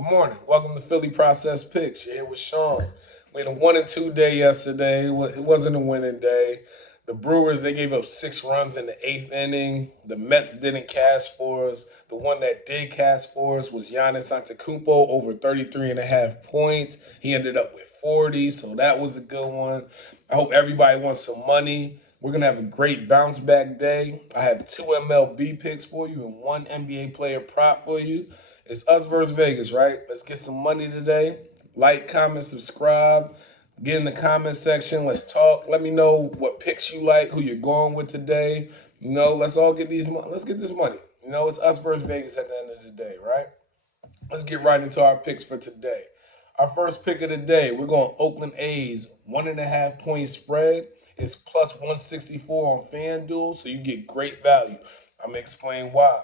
Good morning. Welcome to Philly Process Picks. You're here with Sean. We had a 1-2 day yesterday. It wasn't a winning day. The Brewers, they gave up 6 runs in the eighth inning. The Mets didn't cash for us. The one that did cash for us was Giannis Antetokounmpo, over 33 and a half points. He ended up with 40, so that was a good one. I hope everybody wants some money. We're going to have a great bounce back day. I have 2 MLB picks for you and 1 NBA player prop for you. It's us versus Vegas, right? Let's get some money today. Like, comment, subscribe. Get in the comment section. Let's talk. Let me know what picks you like, who you're going with today. Let's all get let's get this money. It's us versus Vegas at the end of the day, right? Let's get right into our picks for today. Our first pick of the day, we're going Oakland A's, 1.5 point spread. It's plus 164 on FanDuel, so you get great value. I'm going to explain why.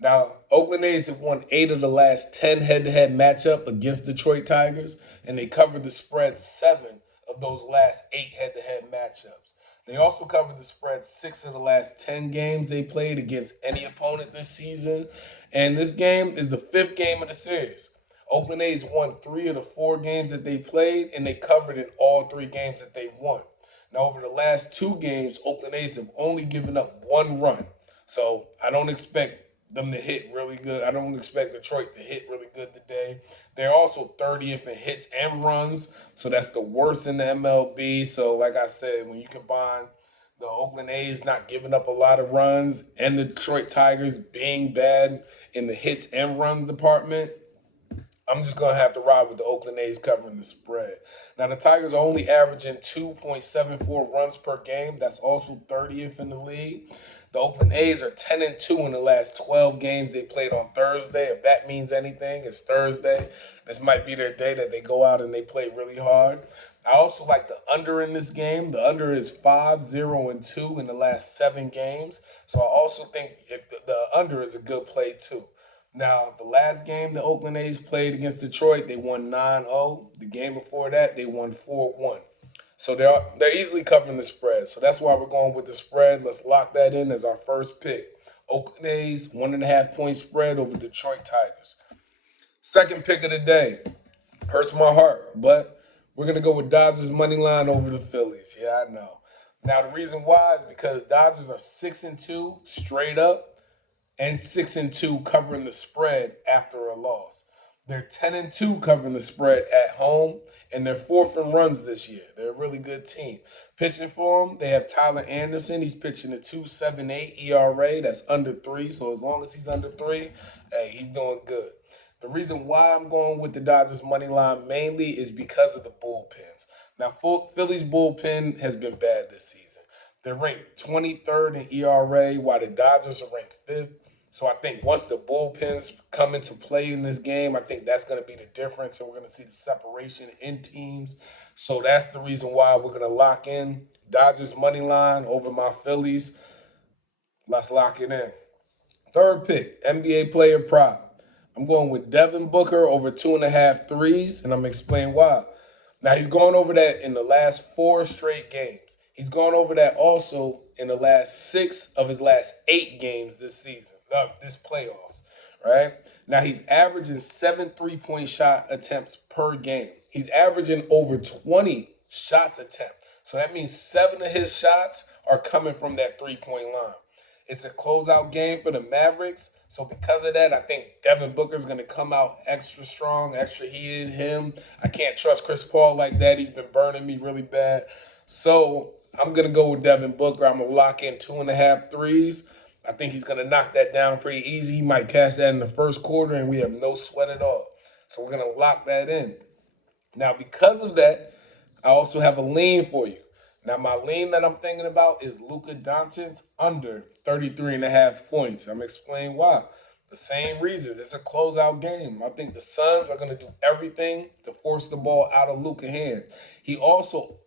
Now, Oakland A's have won 8 of the last 10 head-to-head matchup against Detroit Tigers, and they covered the spread 7 of those last 8 head-to-head matchups. They also covered the spread 6 of the last 10 games they played against any opponent this season, and this game is the 5th game of the series. Oakland A's won 3 of the 4 games that they played, and they covered in all 3 games that they won. Now, over the last 2 games, Oakland A's have only given up 1 run. So I don't expect them to hit really good. I don't expect Detroit to hit really good today. They're also 30th in hits and runs, so that's the worst in the MLB. So like I said, when you combine the Oakland A's not giving up a lot of runs and the Detroit Tigers being bad in the hits and run department, I'm just going to have to ride with the Oakland A's covering the spread. Now, the Tigers are only averaging 2.74 runs per game. That's also 30th in the league. The Oakland A's are 10-2 in the last 12 games they played on Thursday. If that means anything, it's Thursday. This might be their day that they go out and they play really hard. I also like the under in this game. The under is 5-0-2 in the last 7 games. So I also think if the under is a good play too. Now, the last game the Oakland A's played against Detroit, they won 9-0. The game before that, they won 4-1. So they're easily covering the spread. So that's why we're going with the spread. Let's lock that in as our first pick. Oakland A's, 1.5 point spread over Detroit Tigers. Second pick of the day. Hurts my heart, but we're going to go with Dodgers money line over the Phillies. Yeah, I know. Now, the reason why is because Dodgers are 6-2 straight up and 6-2 covering the spread after a loss. They're 10-2 covering the spread at home, and they're 4th in runs this year. They're a really good team. Pitching for them, they have Tyler Anderson. He's pitching a 2.78 ERA. That's under 3. So as long as he's under 3, hey, he's doing good. The reason why I'm going with the Dodgers money line mainly is because of the bullpens. Now, Philly's bullpen has been bad this season. They're ranked 23rd in ERA, while the Dodgers are ranked 5th. So I think once the bullpens come into play in this game, I think that's going to be the difference, and we're going to see the separation in teams. So that's the reason why we're going to lock in Dodgers money line over my Phillies. Let's lock it in. Third pick, NBA player prop. I'm going with Devin Booker over 2.5 threes, and I'm going to explain why. Now, he's gone over that in the last 4 straight games. He's gone over that also in the last 6 of his last 8 games this season, this playoffs, right? Now, he's averaging 7 3-point shot attempts per game. He's averaging over 20 shots attempt. So that means 7 of his shots are coming from that 3-point line. It's a closeout game for the Mavericks. So because of that, I think Devin Booker's going to come out extra strong, extra heated. I can't trust Chris Paul like that. He's been burning me really bad. So I'm going to go with Devin Booker. I'm going to lock in 2.5 threes. I think he's going to knock that down pretty easy. He might cash that in the first quarter, and we have no sweat at all. So we're going to lock that in. Now, because of that, I also have a lean for you. Now, my lean that I'm thinking about is Luka Doncic under 33.5 points. I'm going to explain why. The same reasons. It's a closeout game. I think the Suns are going to do everything to force the ball out of Luka's hand. He's also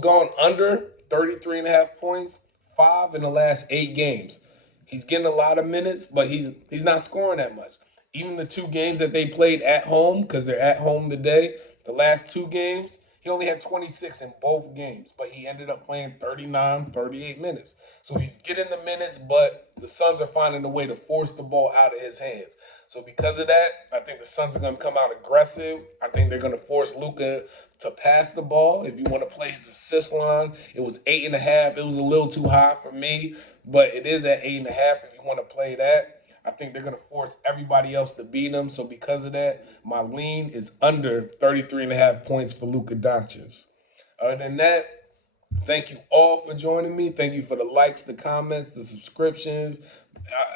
gone under 33.5 points 5 in the last 8 games. He's getting a lot of minutes, but he's not scoring that much. Even the 2 games that they played at home, because they're at home today, the last 2 games, He only had 26 in both games, but he ended up playing 39, 38 minutes. So he's getting the minutes, but the Suns are finding a way to force the ball out of his hands. So because of that, I think the Suns are going to come out aggressive. I think they're going to force Luka to pass the ball. If you want to play his assist line, it was 8.5. It was a little too high for me, but it is at 8.5 if you want to play that. I think they're going to force everybody else to beat them. So because of that, my lean is under 33.5 points for Luka Doncic. Other than that, thank you all for joining me. Thank you for the likes, the comments, the subscriptions.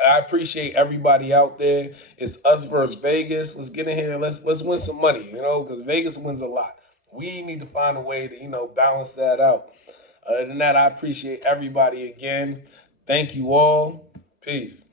I appreciate everybody out there. It's us versus Vegas. Let's get in here. Let's win some money, because Vegas wins a lot. We need to find a way to, balance that out. Other than that, I appreciate everybody again. Thank you all. Peace.